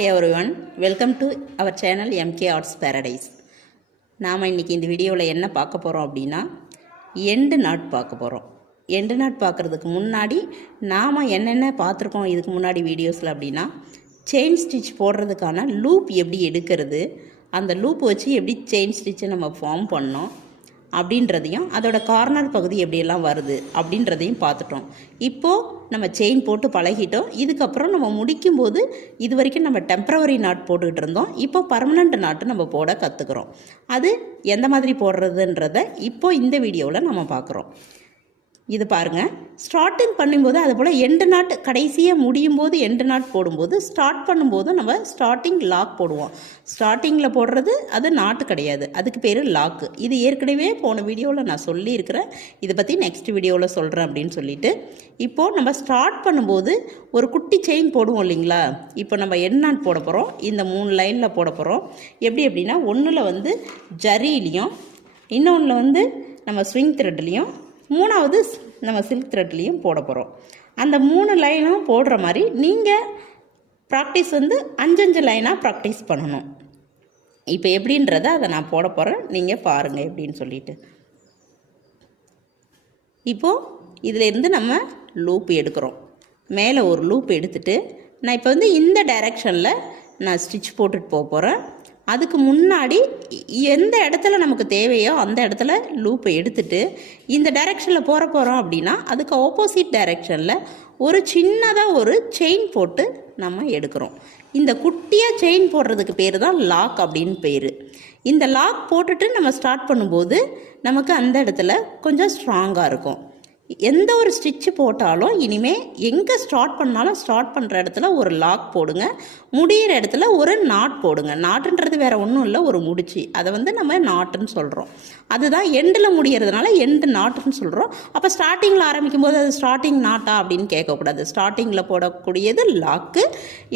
Hi everyone, welcome to our channel MK Arts Paradise. நாம் இன்றைக்கி இந்த வீடியோவில் என்ன பார்க்க போகிறோம் அப்படின்னா எண்டு நாட் பார்க்க போகிறோம். எண்டு நாட் பார்க்குறதுக்கு முன்னாடி நாம் என்னென்ன பார்த்துருக்கோம் இதுக்கு முன்னாடி வீடியோஸில் அப்படின்னா செயின் ஸ்டிச் போடுறதுக்கான லூப் எப்படி எடுக்கிறது, அந்த லூப் வச்சு எப்படி செயின் ஸ்டிச்சை நம்ம ஃபார்ம் பண்ணோம் அப்படின்றதையும் அதோட கார்னர் பகுதி எப்படியெல்லாம் வருது அப்படின்றதையும் பார்த்துட்டோம். இப்போது நம்ம செயின் போட்டு பழகிட்டோம். இதுக்கப்புறம் நம்ம முடிக்கும்போது இது வரைக்கும் நம்ம டெம்பரவரி நாட் போட்டுக்கிட்டு இருந்தோம். இப்போ பர்மனண்ட் நாட்டு நம்ம போட கற்றுக்குறோம். அது எந்த மாதிரி போடுறதுன்றதை இப்போது இந்த வீடியோவில் நம்ம பார்க்குறோம். இது பாருங்கள், ஸ்டார்டிங் பண்ணும்போது அதுபோல் எண்டு நாட் கடைசியாக முடியும் போது எண்டு நாட் போடும்போது ஸ்டார்ட் பண்ணும்போது நம்ம ஸ்டார்டிங் லாக் போடுவோம். ஸ்டார்டிங்கில் போடுறது அது நாட்டு கிடையாது, அதுக்கு பேர் லாக்கு. இது ஏற்கனவே போன வீடியோவில் நான் சொல்லியிருக்கிறேன், இதை பற்றி நெக்ஸ்ட் வீடியோவில் சொல்கிறேன் அப்படின்னு சொல்லிட்டு. இப்போது நம்ம ஸ்டார்ட் பண்ணும்போது ஒரு குட்டி செயின் போடுவோம் இல்லைங்களா. இப்போ நம்ம எண்டு நாட் போட போகிறோம், இந்த 3 லைனில் போட போகிறோம். எப்படி அப்படின்னா ஒன்றில் வந்து ஜரிலையும், இன்னொன்றில் வந்து நம்ம ஸ்விங் த்ரெட்லேயும், மூணாவது நம்ம சில்க் த்ரெட்லேயும் போட போகிறோம். அந்த 3 லைனும் போடுற மாதிரி நீங்கள் ப்ராக்டிஸ் வந்து 5 லைனாக ப்ராக்டிஸ் பண்ணணும். இப்போ எப்படின்றத அதை நான் போட போகிறேன், நீங்கள் பாருங்கள் எப்படின்னு சொல்லிட்டு. இப்போது இதிலேருந்து நம்ம லூப் எடுக்கிறோம். மேலே ஒரு லூப் எடுத்துகிட்டு நான் இப்போ வந்து இந்த டைரெக்ஷனில் நான் ஸ்டிச் போட்டுட்டு போக போகிறேன். அதுக்கு முன்னாடி எந்த இடத்துல நமக்கு தேவையோ அந்த இடத்துல லூப்பை எடுத்துட்டு இந்த டைரெக்ஷனில் போகிறோம் அப்படின்னா அதுக்கு ஆப்போசிட் டைரெக்ஷனில் ஒரு சின்னதாக ஒரு செயின் போட்டு நம்ம எடுக்கிறோம். இந்த குட்டியாக செயின் போடுறதுக்கு பேர் தான் லாக் அப்படின்னு பேர். இந்த லாக் போட்டுட்டு நம்ம ஸ்டார்ட் பண்ணும்போது நமக்கு அந்த இடத்துல கொஞ்சம் ஸ்ட்ராங்காக இருக்கும். எந்த ஒரு ஸ்டிச்சு போட்டாலும் இனிமேல் எங்கே ஸ்டார்ட் பண்ணாலும் ஸ்டார்ட் பண்ணுற இடத்துல ஒரு லாக் போடுங்க, முடிகிற இடத்துல ஒரு நாட் போடுங்க. நாட்டுன்றது வேறு ஒன்றும் இல்லை, ஒரு முடிச்சு, அதை வந்து நம்ம நாட்டுன்னு சொல்கிறோம். அதுதான் எண்டில் முடிகிறதுனால எண்டு நாட்டுன்னு சொல்கிறோம். அப்போ ஸ்டார்டிங்கில் ஆரம்பிக்கும் போது அது ஸ்டார்டிங் நாட்டா அப்படின்னு கேட்கக்கூடாது. ஸ்டார்டிங்கில் போடக்கூடியது லாக்கு,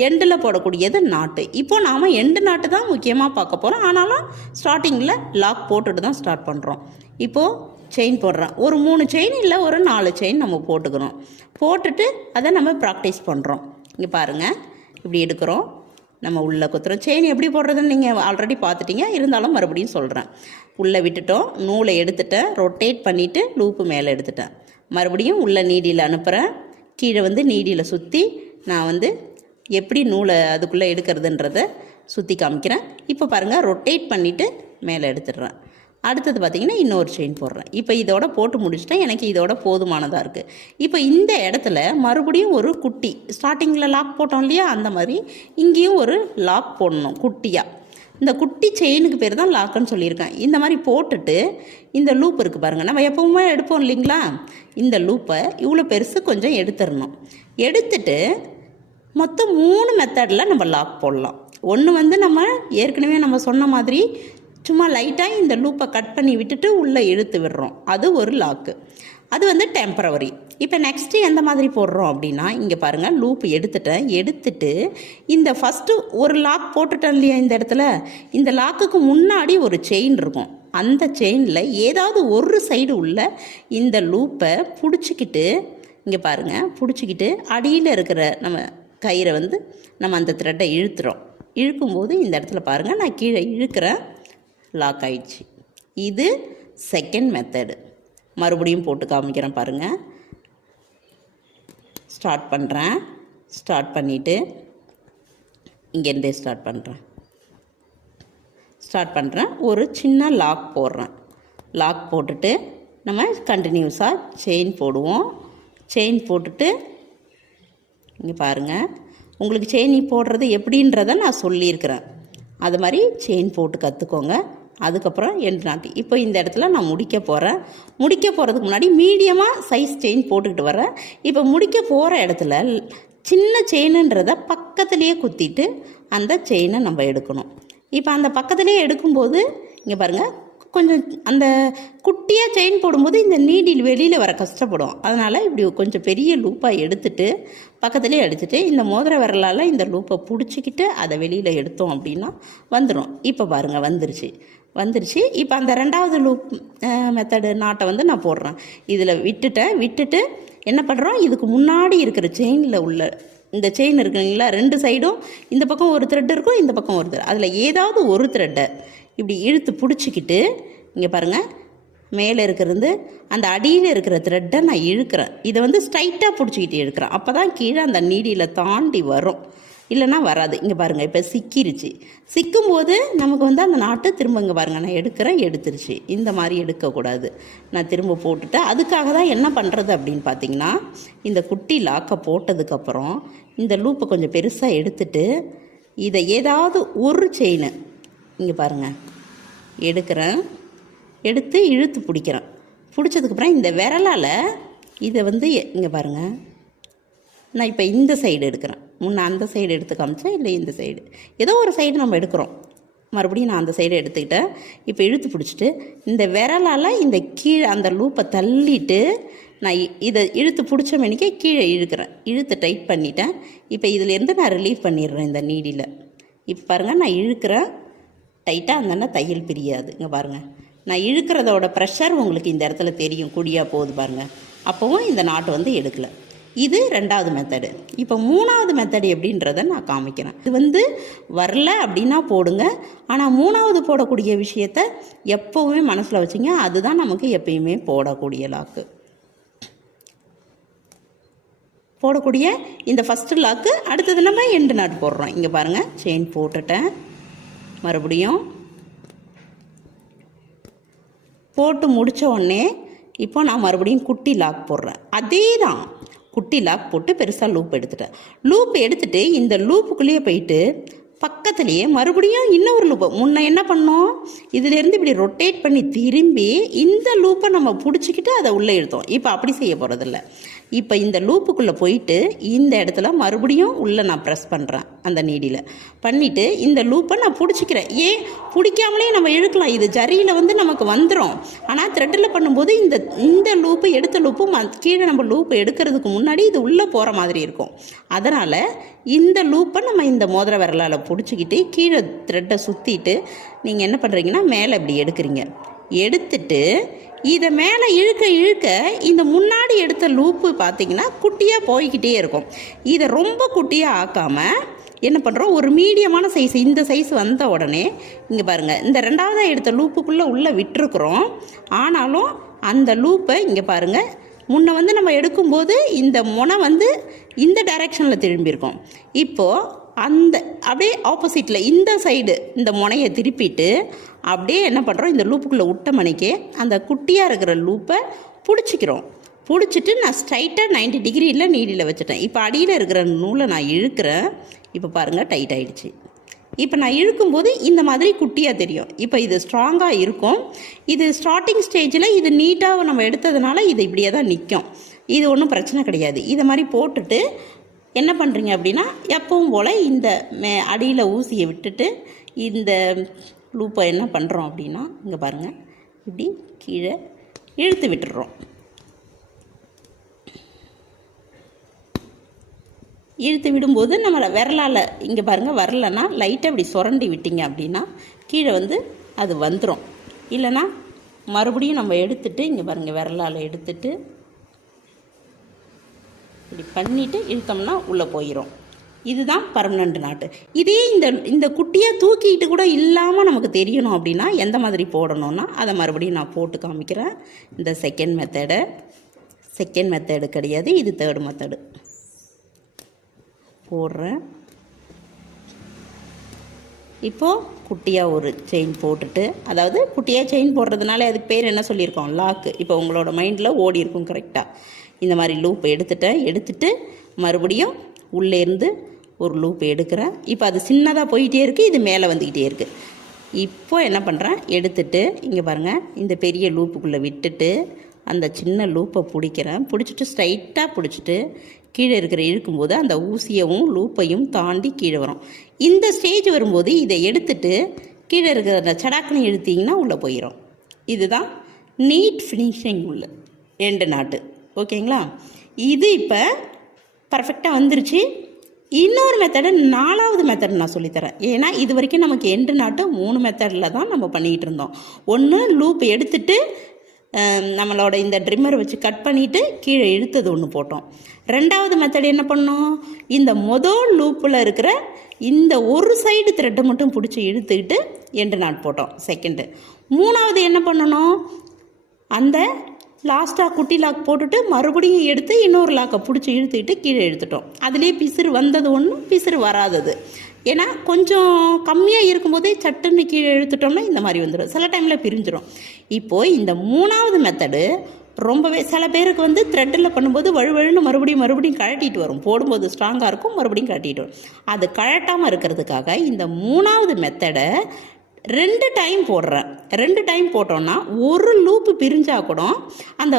எண்டில் போடக்கூடியது நாட்டு. இப்போ நாம் எண்டு நாட்டு தான் முக்கியமாக பார்க்க போகிறோம், ஆனாலும் ஸ்டார்டிங்கில் லாக் போட்டுட்டு தான் ஸ்டார்ட் பண்ணுறோம். இப்போது செயின் போடுறேன், ஒரு 3 செயின் இல்லை ஒரு 4 செயின் நம்ம போட்டுக்கணும். போட்டுட்டு அதை நம்ம ப்ராக்டிஸ் பண்ணுறோம். இங்கே பாருங்கள், இப்படி எடுக்கிறோம், நம்ம உள்ளே குத்துறோம். செயின் எப்படி போடுறதுன்னு நீங்கள் ஆல்ரெடி பார்த்துட்டீங்க, இருந்தாலும் மறுபடியும் சொல்கிறேன். உள்ளே விட்டுட்டோம், நூலை எடுத்துட்டேன், ரொட்டேட் பண்ணிவிட்டு லூப்பு மேலே எடுத்துட்டேன். மறுபடியும் உள்ளே நீடியில் அனுப்புகிறேன். கீழே வந்து நீடியில் சுற்றி நான் வந்து எப்படி நூலை அதுக்குள்ளே எடுக்கிறதுன்றதை சுற்றி காமிக்கிறேன். இப்போ பாருங்கள், ரொட்டேட் பண்ணிவிட்டு மேலே எடுத்துடுறேன். அடுத்தது பார்த்திங்கன்னா இன்னொரு செயின் போடுறேன். இப்போ இதோட போட்டு முடிச்சுட்டேன், எனக்கு இதோட போதுமானதாக இருக்குது. இப்போ இந்த இடத்துல மறுபடியும் ஒரு குட்டி, ஸ்டார்டிங்கில் லாக் போட்டோம் இல்லையா, அந்த மாதிரி இங்கேயும் ஒரு லாக் போடணும் குட்டியாக. இந்த குட்டி செயினுக்கு பேர் தான் லாக்குன்னு சொல்லியிருக்கேன். இந்த மாதிரி போட்டுட்டு இந்த லூப் இருக்குது பாருங்கள், நம்ம எப்பவுமே எடுப்போம் இல்லைங்களா, இந்த லூப்பை இவ்வளோ பெருசு கொஞ்சம் எடுத்துடணும். எடுத்துட்டு மொத்தம் 3 மெத்தடில் நம்ம லாக் போடலாம். ஒன்று வந்து நம்ம ஏற்கனவே நம்ம சொன்ன மாதிரி சும்மா லைட்டாக இந்த லூப்பை கட் பண்ணி விட்டுட்டு உள்ளே இழுத்து விடுறோம், அது ஒரு லாக்கு. அது வந்து டெம்பரவரி. இப்போ நெக்ஸ்ட்டு எந்த மாதிரி போடுறோம் அப்படின்னா இங்கே பாருங்கள், லூப் எடுத்துட்டு இந்த ஃபஸ்ட்டு ஒரு லாக் போட்டுட்டேன் இல்லையா, இந்த இடத்துல இந்த லாக்குக்கு முன்னாடி ஒரு செயின் இருக்கும். அந்த செயினில் ஏதாவது ஒரு சைடு உள்ள இந்த லூப்பை பிடிச்சிக்கிட்டு, இங்கே பாருங்கள், பிடிச்சிக்கிட்டு அடியில் இருக்கிற நம்ம கயிறை வந்து நம்ம அந்த த்ரெட்டை இழுத்துறோம். இழுக்கும்போது இந்த இடத்துல பாருங்கள், நான் கீழே இழுக்கிறேன், லாக் ஆயிடுச்சு. இது செகண்ட் மெத்தடு. மறுபடியும் போட்டு காமிக்கிறேன் பாருங்கள். ஸ்டார்ட் பண்ணுறேன், ஸ்டார்ட் பண்ணிவிட்டு இங்கேருந்தே ஸ்டார்ட் பண்ணுறேன், ஒரு சின்ன லாக் போடுறேன். லாக் போட்டுட்டு நம்ம கண்டினியூஸாக செயின் போடுவோம். செயின் போட்டுட்டு இங்கே பாருங்கள், உங்களுக்கு செயின் போடுறது எப்படின்றத நான் சொல்லியிருக்கிறேன். அது மாதிரி செயின் போட்டு கற்றுக்கோங்க. அதுக்கப்புறம் எண்டு நாட்டு. இப்போ இந்த இடத்துல நான் முடிக்க போகிறதுக்கு முன்னாடி மீடியமாக சைஸ் செயின் போட்டுக்கிட்டு வரேன். இப்போ முடிக்க போகிற இடத்துல சின்ன செயினுன்றதை பக்கத்துலேயே குத்திட்டு அந்த செயினை நம்ம எடுக்கணும். இப்போ அந்த பக்கத்துலேயே எடுக்கும்போது இங்கே பாருங்கள், கொஞ்சம் அந்த குட்டியாக செயின் போடும்போது இந்த நீடில் வெளியில் வர கஷ்டப்படும். அதனால் இப்படி கொஞ்சம் பெரிய லூப்பாக எடுத்துட்டு பக்கத்துலேயே அடிச்சுட்டு இந்த மோதிர விரலால் இந்த லூப்பை பிடிச்சிக்கிட்டு அதை வெளியில் எடுத்தோம் அப்படின்னா வந்துடும். இப்போ பாருங்கள், வந்துருச்சு. இப்போ அந்த 2வது லூப் மெத்தடு நாட்டை வந்து நான் போடுறேன். இதில் விட்டுட்டு என்ன பண்ணுறோம், இதுக்கு முன்னாடி இருக்கிற செயினில் உள்ள இந்த செயின் இருக்குங்களா, 2 சைடும் இந்த பக்கம் ஒரு த்ரெட் இருக்கும், இந்த பக்கம் ஒரு த்ரெட். அதில் ஏதாவது ஒரு த்ரெட்டை இப்படி இழுத்து பிடிச்சிக்கிட்டு இங்கே பாருங்கள், மேலே இருக்கிறது அந்த அடியில் இருக்கிற த்ரெட்டை நான் இழுக்கிறேன். இதை வந்து ஸ்ட்ரைட்டாக பிடிச்சிக்கிட்டு இழுக்கிறேன். அப்போ தான் கீழே அந்த நீடியில் தாண்டி வரும், இல்லைன்னா வராது. இங்கே பாருங்கள், இப்போ சிக்கிருச்சு. சிக்கும்போது நமக்கு வந்து அந்த நாட்டு திரும்ப இங்கே பாருங்கள், நான் எடுக்கிறேன், எடுத்துருச்சு. இந்த மாதிரி எடுக்கக்கூடாது. நான் திரும்ப போட்டுட்டு அதுக்காக தான் என்ன பண்ணுறது அப்படின்னு பார்த்தீங்கன்னா, இந்த குட்டி லாக்கை போட்டதுக்கப்புறம் இந்த லூப்பை கொஞ்சம் பெருசாக எடுத்துட்டு இதை ஏதாவது ஒரு செயின் இங்கே பாருங்கள் எடுக்கிறேன், எடுத்து இழுத்து பிடிக்கிறேன். பிடிச்சதுக்கப்புறம் இந்த விரலால் இதை வந்து இங்கே பாருங்கள், நான் இப்போ இந்த சைடு எடுக்கிறேன். முன்னே அந்த சைடு எடுத்து காமிச்சேன், இல்லை இந்த சைடு ஏதோ ஒரு சைடு நம்ம எடுக்கிறோம். மறுபடியும் நான் அந்த சைடு எடுத்துக்கிட்டேன். இப்போ இழுத்து பிடிச்சிட்டு இந்த விரலால் இந்த கீழே அந்த லூப்பை தள்ளிட்டு நான் இதை இழுத்து பிடிச்ச மணிக்கே கீழே இழுக்கிறேன். இழுத்து டைட் பண்ணிட்டேன். இப்போ இதிலேருந்து நான் ரிலீவ் பண்ணிடுறேன் இந்த நீடியில். இப்போ பாருங்கள், நான் இழுக்கிறேன் டைட்டாக, அந்த தையல் பிரியாது. இங்கே பாருங்கள், நான் இழுக்கிறதோட ப்ரெஷர் உங்களுக்கு இந்த இடத்துல தெரியும், குடியாக போகுது பாருங்கள். அப்போவும் இந்த நாட்டு வந்து எடுக்கலை. இது 2வது மெத்தடு. இப்போ 3வது மெத்தடு எப்படின்றத நான் காமிக்கிறேன். இது வந்து வரல அப்படின்னா போடுங்க, ஆனால் 3வது போடக்கூடிய விஷயத்த எப்போவுமே மனசில் வச்சுங்க. அதுதான் நமக்கு எப்பயுமே போடக்கூடிய லாக்கு. போடக்கூடிய இந்த ஃபஸ்ட்டு லாக்கு. அடுத்தது நம்ம எண்டு நாட் போடுறோம். இங்கே பாருங்கள், செயின் போட்டுட்டேன். மறுபடியும் போட்டு முடித்த உடனே இப்போ நான் மறுபடியும் குட்டி லாக் போடுறேன். அதே தான், குட்டி லாக் போட்டு பெருசாக லூப் எடுத்துட்டேன். லூப் எடுத்துகிட்டு இந்த லூப்புக்குள்ளேயே போயிட்டு பக்கத்துலேயே மறுபடியும் இன்னொரு லூப்பை முன்ன என்ன பண்ணோம், இதிலேருந்து இப்படி ரொட்டேட் பண்ணி திரும்பி இந்த லூப்பை நம்ம பிடிச்சிக்கிட்டு அதை உள்ளே எடுத்தோம். இப்போ அப்படி செய்ய போகிறதில்ல. இப்போ இந்த லூப்புக்குள்ளே போயிட்டு இந்த இடத்துல மறுபடியும் உள்ளே நான் ப்ரெஸ் பண்ணுறேன். அந்த நீடியில் பண்ணிவிட்டு இந்த லூப்பை நான் பிடிச்சிக்கிறேன். ஏன் பிடிக்காமலே நம்ம இழுக்கலாம், இது ஜரியில் வந்து நமக்கு வந்துடும். ஆனால் த்ரெட்டில் பண்ணும்போது இந்த லூப்பு எடுத்த லூப்பு கீழே நம்ம லூப்பு எடுக்கிறதுக்கு முன்னாடி இது உள்ளே போகிற மாதிரி இருக்கும். அதனால் இந்த லூப்பை நம்ம இந்த மோதிர விரலால் பிடிச்சிக்கிட்டு கீழே த்ரெட்டை சுற்றிட்டு நீங்கள் என்ன பண்ணுறீங்கன்னா மேலே இப்படி எடுக்கிறீங்க. எடுத்துட்டு இதை மேலே இழுக்க இழுக்க இந்த முன்னாடி எடுத்த லூப்பு பார்த்திங்கன்னா குட்டியாக போய்கிட்டே இருக்கும். இதை ரொம்ப குட்டியாக ஆக்காமல் என்ன பண்ணுறோம், ஒரு மீடியமான சைஸ், இந்த சைஸ் வந்த உடனே இங்கே பாருங்கள், இந்த 2வது எடுத்த லூப்புக்குள்ளே உள்ளே விட்டுருக்குறோம். ஆனாலும் அந்த லூப்பை இங்கே பாருங்கள், முன்ன வந்து நம்ம எடுக்கும்போது இந்த முனை வந்து இந்த டைரெக்ஷனில் திரும்பியிருக்கோம். இப்போது அந்த அப்படியே ஆப்போசிட்டில் இந்த சைடு இந்த முனையை திருப்பிட்டு அப்படியே என்ன பண்ணுறோம், இந்த லூப்புக்குள்ளே விட்ட மணிக்கே அந்த குட்டியாக இருக்கிற லூப்பை பிடிச்சிக்கிறோம். பிடிச்சிட்டு நான் ஸ்ட்ரைட்டாக 90 டிகிரியில் நீடியில் வச்சுட்டேன். இப்போ அடியில் இருக்கிற நூலை நான் இழுக்கிறேன். இப்போ பாருங்கள், டைட் ஆகிடுச்சு. இப்போ நான் இழுக்கும்போது இந்த மாதிரி குட்டியாக தெரியும். இப்போ இது ஸ்ட்ராங்காக இருக்கும். இது ஸ்டார்டிங் ஸ்டேஜில் இது நீட்டாக நம்ம எடுத்ததுனால இது இப்படியே தான் நிற்கும். இது ஒன்றும் பிரச்சனை கிடையாது. இதை மாதிரி போட்டுட்டு என்ன பண்ணுறீங்க அப்படின்னா, எப்பவும் போல் இந்த அடியில் ஊசியை விட்டுட்டு இந்த லூப்பை என்ன பண்ணுறோம் அப்படின்னா, இங்கே பாருங்கள், இப்படி கீழே இழுத்து விட்டுடுறோம். இழுத்து விடும்போது நம்மளை விரலால் இங்கே பாருங்கள், வரலைன்னா லைட்டாக இப்படி சுரண்டி விட்டீங்க அப்படின்னா கீழே வந்து அது வந்துடும். இல்லைன்னா மறுபடியும் நம்ம எடுத்துட்டு இங்கே பாருங்கள், விரலால் எடுத்துட்டு இப்படி பண்ணிவிட்டு இழுத்தோம்னா உள்ளே போயிடும். இதுதான் பர்மனண்ட் நாட்டு. இதே இந்த குட்டியாக தூக்கிட்டு கூட இல்லாமல் நமக்கு தெரியணும் அப்படின்னா எந்த மாதிரி போடணும்னா அதை மறுபடியும் நான் போட்டு காமிக்கிறேன். இந்த செகண்ட் மெத்தடு கிடையாது, இது 3rd மெத்தடு போடுறேன். இப்போது குட்டியாக ஒரு செயின் போட்டுட்டு, அதாவது குட்டியாக செயின் போடுறதுனால அதுக்கு பேர் என்ன சொல்லியிருக்கோம், லாக்கு. இப்போ உங்களோட மைண்டில் ஓடி இருக்கும் கரெக்டாக. இந்த மாதிரி லூப் எடுத்துட்டு மறுபடியும் உள்ளேருந்து ஒரு லூப் எடுக்கிறேன். இப்போ அது சின்னதாக போயிட்டே இருக்குது, இது மேலே வந்துக்கிட்டே இருக்குது. இப்போ என்ன பண்ணுறேன், எடுத்துட்டு இங்கே பாருங்கள், இந்த பெரிய லூப்புக்குள்ளே விட்டுட்டு அந்த சின்ன லூப்பை பிடிக்கிறேன். பிடிச்சிட்டு ஸ்ட்ரைட்டாக பிடிச்சிட்டு கீழே இருக்கிற இழுக்கும்போது அந்த ஊசியவும் லூப்பையும் தாண்டி கீழே வரும். இந்த ஸ்டேஜ் வரும்போது இதை எடுத்துட்டு கீழே இருக்கிற அந்த சடாக்குன்னு இழுத்திங்கன்னா உள்ளே போயிடும். இதுதான் நீட் ஃபினிஷிங் உள்ள எண்டு நாட்டு. ஓகேங்களா? இது இப்போ பர்ஃபெக்டாக வந்துருச்சு. இன்னொரு மெத்தடு, 4வது மெத்தட் நான் சொல்லித்தரேன். ஏன்னா இது வரைக்கும் நமக்கு எண்டு நாட்டு 3 மெத்தடில் தான் நம்ம பண்ணிகிட்டு இருந்தோம். ஒன்று லூப் எடுத்துட்டு நம்மளோட இந்த ட்ரிம்மரை வச்சு கட் பண்ணிவிட்டு கீழே இழுத்தது ஒன்று போட்டோம். ரெண்டாவது மெத்தட் என்ன பண்ணோம், இந்த முதல் லூப்பில் இருக்கிற இந்த ஒரு சைடு த்ரெட்டை மட்டும் பிடிச்சி இழுத்துக்கிட்டு எண்டு நாட் போட்டோம் செகண்டு. மூணாவது என்ன பண்ணணும், அந்த லாஸ்ட்டாக குட்டி லாக் போட்டுட்டு மறுபடியும் எடுத்து இன்னொரு லாக்கை பிடிச்சி இழுத்துக்கிட்டு கீழே இழுத்துட்டோம். அதுலேயே பிசுறு வந்தது ஒன்று, பிசுறு வராதது. ஏன்னா கொஞ்சம் கம்மியாக இருக்கும்போதே சட்டுன்னு கீழே இழுத்துட்டோம்னா இந்த மாதிரி வந்துடும், சில டைமில் பிரிஞ்சிடும். இப்போது இந்த மூணாவது மெத்தடு ரொம்பவே சில பேருக்கு வந்து த்ரெட்டில் பண்ணும்போது வழுவழுன்னு மறுபடியும் கழட்டிட்டு வரும், போடும்போது ஸ்ட்ராங்காக இருக்கும், மறுபடியும் கழட்டிட்டு வரும். அது கழட்டாமல் இருக்கிறதுக்காக இந்த மூணாவது மெத்தடை 2 டைம் போடுறேன். 2 டைம் போட்டோன்னா ஒரு லூப்பு பிரிஞ்சால் கூட அந்த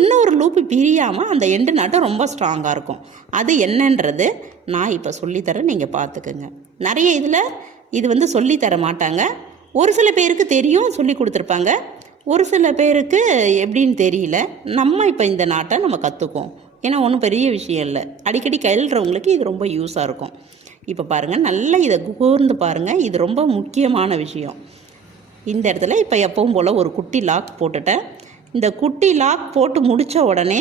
இன்னொரு லூப்பு பிரியாமல் அந்த எண்டு நாட்டம் ரொம்ப ஸ்ட்ராங்காக இருக்கும். அது என்னன்றது நான் இப்போ சொல்லித்தரேன், நீங்கள் பார்த்துக்குங்க. நிறைய இது வந்து சொல்லித்தர மாட்டாங்க. ஒரு சில பேருக்கு தெரியும், சொல்லி கொடுத்துருப்பாங்க. ஒரு சில பேருக்கு எப்படின்னு தெரியல. நம்ம இப்போ இந்த நாட்டை நம்ம கற்றுக்குவோம். ஏன்னா ஒன்றும் பெரிய விஷயம் இல்லை, அடிக்கடி கையில்றவங்களுக்கு இது ரொம்ப யூஸாக இருக்கும். இப்போ பாருங்கள், நல்லா இதை கூர்ந்து பாருங்கள், இது ரொம்ப முக்கியமான விஷயம். இந்த இடத்துல இப்போ எப்பவும் போல் ஒரு குட்டி லாக் போட்டுட்டேன். இந்த குட்டி லாக் போட்டு முடித்த உடனே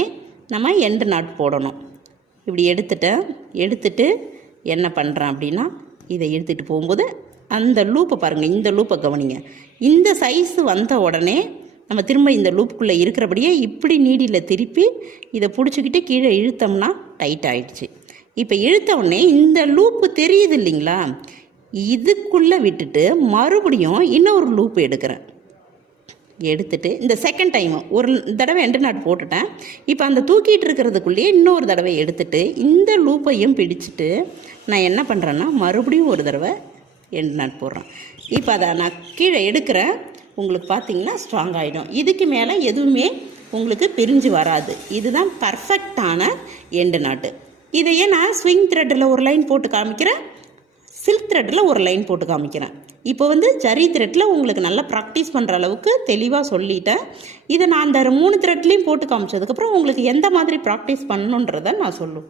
நம்ம எண்டு நாட் போடணும். இப்படி எடுத்துட்டு என்ன பண்ணுறேன் அப்படின்னா, இதை எடுத்துகிட்டு போகும்போது அந்த லூப்பை பாருங்கள், இந்த லூப்பை கவனிங்க. இந்த சைஸு வந்த உடனே நம்ம திரும்ப இந்த லூப்புக்குள்ளே இருக்கிறபடியே இப்படி நீடியில் திருப்பி இதை பிடிச்சிக்கிட்டு கீழே இழுத்தோம்னா டைட் ஆகிடுச்சு. இப்போ இழுத்த உடனே இந்த லூப்பு தெரியுது இல்லைங்களா, இதுக்குள்ளே விட்டுட்டு மறுபடியும் இன்னொரு லூப்பு எடுத்துட்டு இந்த செகண்ட் டைம் ஒரு தடவை எண்டு நாட் போட்டுட்டேன். இப்போ அந்த தூக்கிட்டு இருக்கிறதுக்குள்ளேயே இன்னொரு தடவை எடுத்துட்டு இந்த லூப்பையும் பிடிச்சிட்டு நான் என்ன பண்ணுறேன்னா மறுபடியும் ஒரு தடவை எண்டு நாட் போடுறேன். இப்போ அதை நான் கீழே எடுக்கிறேன். உங்களுக்கு பார்த்தீங்கன்னா ஸ்ட்ராங் ஆகிடும். இதுக்கு மேலே எதுவுமே உங்களுக்கு பிரிஞ்சு வராது. இதுதான் பர்ஃபெக்டான எண்டு நாட்டு. இதையே நான் ஸ்விங் த்ரெட்டில் ஒரு லைன் போட்டு காமிக்கிறேன், சில்க் த்ரெட்டில் ஒரு லைன் போட்டு காமிக்கிறேன். இப்போ வந்து ஜரி த்ரெட்டில் உங்களுக்கு நல்லா ப்ராக்டிஸ் பண்ணுற அளவுக்கு தெளிவாக சொல்லிட்டேன். இதை நான் அந்த 3 த்ரெட்லேயும் போட்டு காமிச்சதுக்கப்புறம் உங்களுக்கு எந்த மாதிரி ப்ராக்டிஸ் பண்ணணுன்றதை நான் சொல்லுவேன்.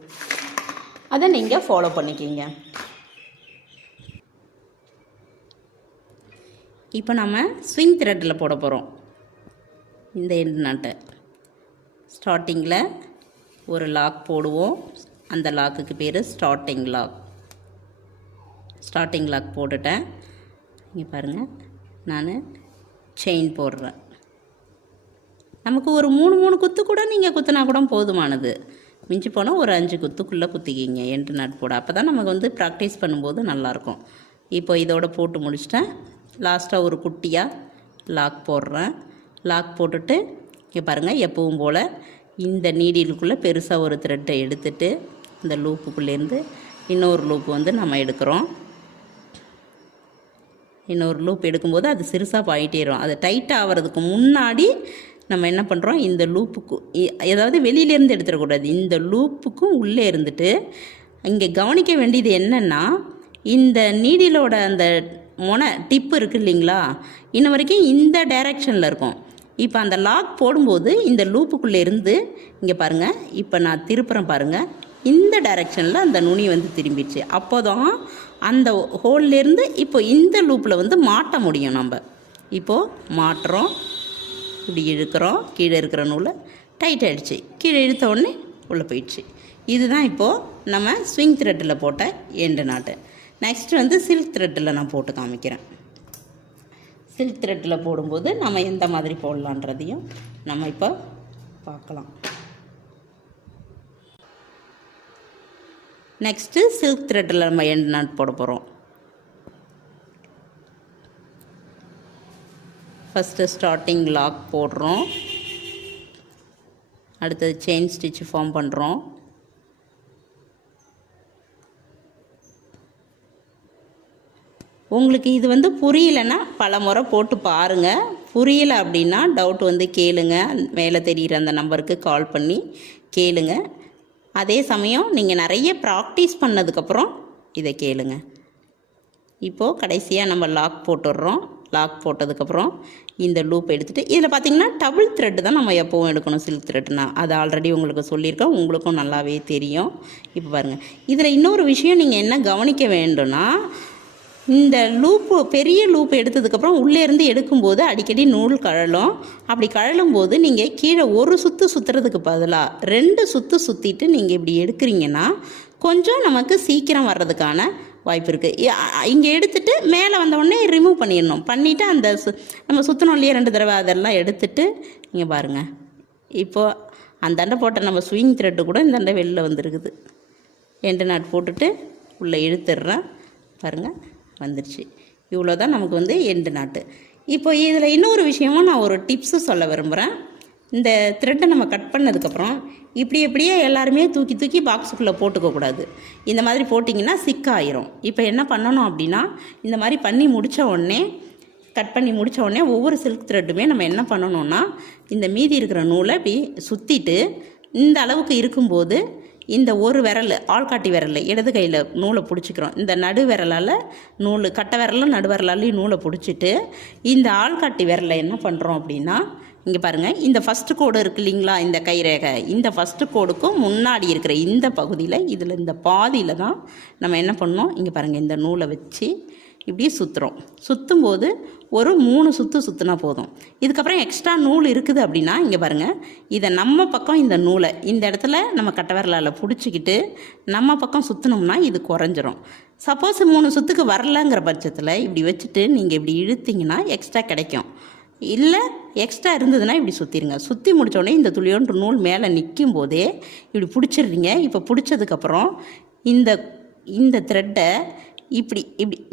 அதை நீங்கள் ஃபாலோ பண்ணிக்கிங்க. இப்போ நம்ம ஸ்விங் த்ரெட்டில் போட போகிறோம். இந்த எண்டு நாட்டை ஸ்டார்டிங்கில் ஒரு லாக் போடுவோம். அந்த லாக்குக்கு பேர் ஸ்டார்டிங் லாக் போட்டுட்டேன். இங்கே பாருங்கள், நான் செயின் போடுறேன். நமக்கு ஒரு 3 குத்து கூட நீங்கள் குத்துனா கூட போதுமானது. மிஞ்சி போனால் ஒரு 5 குத்துக்குள்ளே குத்திக்கிங்க எண்டு நாட் போட. அப்போ தான் நமக்கு வந்து ப்ராக்டிஸ் பண்ணும்போது நல்லாயிருக்கும். இப்போ இதோட போட்டு முடிச்சிட்டேன். லாஸ்ட்டாக ஒரு குட்டியாக லாக் போடுறேன். லாக் போட்டுட்டு இங்கே பாருங்கள், எப்பவும் போல் இந்த நீடிலுக்குள்ளே பெருசாக ஒரு த்ரெட்டை எடுத்துட்டு இந்த லூப்புக்குள்ளேருந்து இன்னொரு லூப்பு வந்து நம்ம எடுக்கிறோம். இன்னொரு லூப் எடுக்கும்போது அது சிறுசாக பாயிட்டேரும். அது டைட்டாக ஆகிறதுக்கு முன்னாடி நம்ம என்ன பண்ணுறோம், இந்த லூப்புக்கு ஏதாவது வெளியிலேருந்து எடுத்துடக்கூடாது. இந்த லூப்புக்கும் உள்ளே இருந்துட்டு இங்கே கவனிக்க வேண்டியது என்னென்னா, இந்த நீடிலோட அந்த டிப்பு இருக்குது இல்லைங்களா, இன்ன வரைக்கும் இந்த டைரெக்ஷனில் இருக்கும். இப்போ அந்த லாக் போடும்போது இந்த லூப்புக்குள்ளே இருந்து இங்கே பாருங்கள், இப்போ நான் திருப்புறேன் பாருங்கள், இந்த டைரெக்ஷனில் அந்த நுனி வந்து திரும்பிடுச்சு. அப்போ தான் அந்த ஹோல்லேருந்து இப்போ இந்த லூப்பில் வந்து மாட்ட முடியும். நம்ம இப்போது மாட்டுறோம், இப்படி இழுக்கிறோம், கீழே இருக்கிற நூலை டைட் ஆகிடுச்சு, கீழே இழுத்த உடனே உள்ளே போயிடுச்சு. இதுதான் இப்போது நம்ம ஸ்விங் த்ரெட்டில் போட்ட எண்டு நாட்டு. நெக்ஸ்ட்டு வந்து சில்க் த்ரெட்டில் நான் போட்டு காமிக்கிறேன். சில்க் த்ரெட்டில் போடும்போது நம்ம எந்த மாதிரி போடலான்றதையும் நம்ம இப்போ பார்க்கலாம். நெக்ஸ்ட்டு சில்க் த்ரெட்டில் நம்ம எண்டு நாட் போட போகிறோம். ஃபஸ்ட்டு ஸ்டார்டிங் லாக் போடுறோம், அடுத்தது செயின் ஸ்டிச் ஃபார்ம் பண்ணுறோம். உங்களுக்கு இது வந்து புரியலைன்னா பல முறை போட்டு பாருங்கள். புரியலை அப்படின்னா டவுட் வந்து கேளுங்க, மேலே தெரிகிற அந்த நம்பருக்கு கால் பண்ணி கேளுங்க. அதே சமயம் நீங்கள் நிறைய ப்ராக்டிஸ் பண்ணதுக்கப்புறம் இதை கேளுங்க. இப்போது கடைசியாக நம்ம லாக் போட்டுடுறோம். லாக் போட்டதுக்கப்புறம் இந்த லூப் எடுத்துகிட்டு இதில் பார்த்திங்கன்னா டபுள் த்ரெட்டு தான் நம்ம எப்போவும் எடுக்கணும். சில்க் த்ரெட்னா அது ஆல்ரெடி உங்களுக்கு சொல்லியிருக்கேன், உங்களுக்கும் நல்லாவே தெரியும். இப்போ பாருங்கள், இதில் இன்னொரு விஷயம் நீங்கள் என்ன கவனிக்க வேண்டும்னா, இந்த லூப்பு பெரிய லூப் எடுத்ததுக்கப்புறம் உள்ளேருந்து எடுக்கும்போது அடிக்கடி நூல் கழலும். அப்படி கழலும்போது நீங்கள் கீழே ஒரு சுற்று சுற்றுறதுக்கு பதிலாக 2 சுற்று சுற்றிட்டு நீங்கள் இப்படி எடுக்கிறீங்கன்னா கொஞ்சம் நமக்கு சீக்கிரம் வர்றதுக்கான வாய்ப்பு இருக்குது. இங்கே எடுத்துகிட்டு மேலே வந்தவுடனே ரிமூவ் பண்ணிடணும். பண்ணிவிட்டு அந்த நம்ம சுற்றணும் இல்லையா 2 தடவை, அதெல்லாம் எடுத்துகிட்டு இங்கே பாருங்கள். இப்போது அந்தாண்டை போட்ட நம்ம ஸ்விங் த்ரெட்டு கூட இந்தாண்டை வெளில வந்துருக்குது. எண்டு நாட் போட்டுட்டு உள்ளே இழுத்துடுறேன். பாருங்கள் வந்துடுச்சு. இவ்வளோ தான் நமக்கு வந்து எண்டு நாட்டு. இப்போ இதில் இன்னொரு விஷயமும் நான் ஒரு டிப்ஸு சொல்ல விரும்புகிறேன். இந்த த்ரெட்டை நம்ம கட் பண்ணதுக்கப்புறம் இப்படியே எல்லாருமே தூக்கி தூக்கி பாக்ஸுக்குள்ளே போட்டுக்கக்கூடாது. இந்த மாதிரி போட்டிங்கன்னா சிக்காயிரும். இப்போ என்ன பண்ணணும் அப்படின்னா, இந்த மாதிரி பண்ணி முடித்த உடனே கட் பண்ணி முடித்த உடனே ஒவ்வொரு சில்க் த்ரெட்டுமே நம்ம என்ன பண்ணணும்னா, இந்த மீதி இருக்கிற நூலை இப்படி சுற்றிட்டு இந்த அளவுக்கு இருக்கும்போது இந்த ஒரு விரல் ஆள்காட்டி விரல் இடது கையில் நூலை பிடிச்சிக்கிறோம். இந்த நடு விரலால் நூல் கட்டை விரலும் நடு விரலாலையும் நூலை பிடிச்சிட்டு இந்த ஆள்காட்டி விரலை என்ன பண்ணுறோம் அப்படின்னா, இங்கே பாருங்கள், இந்த ஃபஸ்ட்டு கோடு இருக்குது இல்லைங்களா, இந்த கைரேகை, இந்த ஃபஸ்ட்டு கோடுக்கும் முன்னாடி இருக்கிற இந்த பகுதியில் இதில் இந்த பாதியில் தான் நம்ம என்ன பண்ணோம், இங்கே பாருங்கள், இந்த நூலை வச்சு இப்படி சுற்றுறோம். சுற்றும்போது ஒரு 3 சுற்று சுற்றினா போதும். இதுக்கப்புறம் எக்ஸ்ட்ரா நூல் இருக்குது அப்படின்னா இங்கே பாருங்கள், இதை நம்ம பக்கம் இந்த நூலை இந்த இடத்துல நம்ம கட்டை விரலால் பிடிச்சிக்கிட்டு நம்ம பக்கம் சுற்றினோம்னா இது குறைஞ்சிரும். சப்போஸ் 3 சுற்றுக்கு வரலங்கிற பட்சத்தில் இப்படி வச்சுட்டு நீங்கள் இப்படி இழுத்திங்கன்னா எக்ஸ்ட்ரா கிடைக்கும். இல்லை எக்ஸ்ட்ரா இருந்ததுன்னா இப்படி சுற்றிடுங்க. சுற்றி முடித்தோடனே இந்த துளியோன்று நூல் மேலே நிற்கும் போதே இப்படி பிடிச்சிடுறீங்க. இப்போ பிடிச்சதுக்கப்புறம் இந்த த்ரெட்டை இப்படி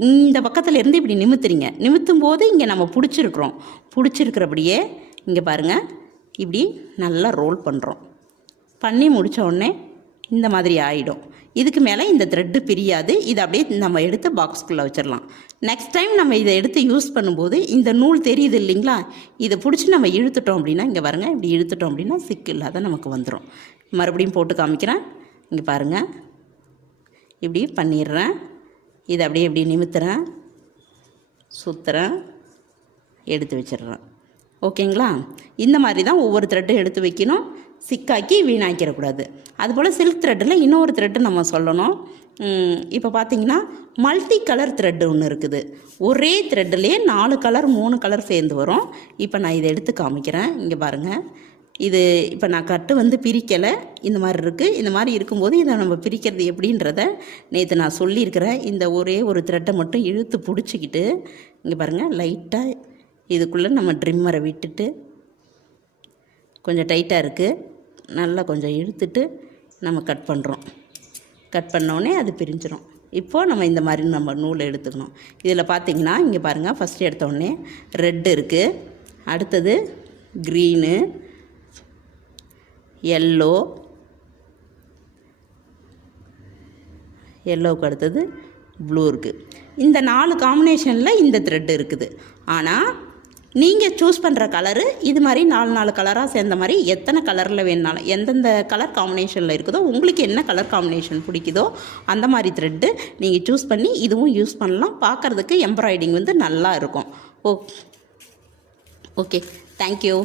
இந்த பக்கத்தில் இருந்து இப்படி நிமித்துறீங்க. நிமித்தும் போது இங்கே நம்ம பிடிச்சிருக்கிறபடியே இங்கே பாருங்கள், இப்படி நல்லா ரோல் பண்ணுறோம். பண்ணி முடித்த உடனே இந்த மாதிரி ஆகிடும். இதுக்கு மேலே இந்த த்ரெட்டு பிரியாது. இதை அப்படியே நம்ம எடுத்து பாக்ஸ்குள்ளே வச்சிடலாம். நெக்ஸ்ட் டைம் நம்ம இதை எடுத்து யூஸ் பண்ணும்போது இந்த நூல் தெரியுது இல்லைங்களா, இதை பிடிச்சி நம்ம இழுத்துட்டோம் அப்படின்னா இங்கே பாருங்கள், இப்படி இழுத்துட்டோம் அப்படின்னா சிக்கு இல்லாத நமக்கு வந்துடும். மறுபடியும் போட்டு காமிக்கிறேன். இங்கே பாருங்கள், இப்படி பண்ணிடுறேன். இதை அப்படியே இப்படி நிமித்துறேன், சுற்றுறேன், எடுத்து வச்சிடுறேன். ஓகேங்களா? இந்த மாதிரி தான் ஒவ்வொரு த்ரெட்டும் எடுத்து வைக்கணும். சிக்காக்கி வீணாக்கிடக்கூடாது. அதுபோல் சில்க் த்ரெட்டில் இன்னொரு த்ரெட்டு நம்ம சொல்லணும். இப்போ பார்த்தீங்கன்னா மல்டி கலர் த்ரெட்டு ஒன்று இருக்குது. ஒரே த்ரெட்டிலே 4 கலர் 3 கலர் சேர்ந்து வரும். இப்போ நான் இதை எடுத்து காமிக்கிறேன். இங்கே பாருங்கள், இது இப்போ நான் கட்டு வந்து பிரிக்கலை, இந்த மாதிரி இருக்குது. இந்த மாதிரி இருக்கும்போது இதை நம்ம பிரிக்கிறது எப்படின்றத நேற்று நான் சொல்லியிருக்கிறேன். இந்த ஒரே ஒரு த்ரெட்டை மட்டும் இழுத்து பிடிச்சிக்கிட்டு இங்கே பாருங்கள், லைட்டாக இதுக்குள்ளே நம்ம ட்ரிம்மரை விட்டுட்டு கொஞ்சம் டைட்டாக இருக்குது, நல்லா கொஞ்சம் இழுத்துட்டு நம்ம கட் பண்ணுறோம். கட் பண்ணோடனே அது பிரிஞ்சிடும். இப்போது நம்ம இந்த மாதிரி நம்ம நூலை எடுத்துக்கணும். இதில் பார்த்திங்கன்னா இங்கே பாருங்கள், ஃபஸ்ட்டு எடுத்தோடனே ரெட்டு இருக்குது, அடுத்தது க்ரீனு, எல்லோவுக்கு அடுத்தது ப்ளூ இருக்குது. இந்த 4 காம்பினேஷனில் இந்த த்ரெட்டு இருக்குது. ஆனால் நீங்கள் சூஸ் பண்ணுற கலரு இது மாதிரி 4 கலராக சேர்ந்த மாதிரி எத்தனை கலரில் வேணுனாலும், எந்தெந்த கலர் காம்பினேஷனில் இருக்குதோ, உங்களுக்கு என்ன கலர் காம்பினேஷன் பிடிக்குதோ அந்த மாதிரி த்ரெட்டு நீங்கள் சூஸ் பண்ணி இதுவும் யூஸ் பண்ணலாம். பார்க்குறதுக்கு எம்ப்ராய்டிங் வந்து நல்லா இருக்கும். Okay, thank you.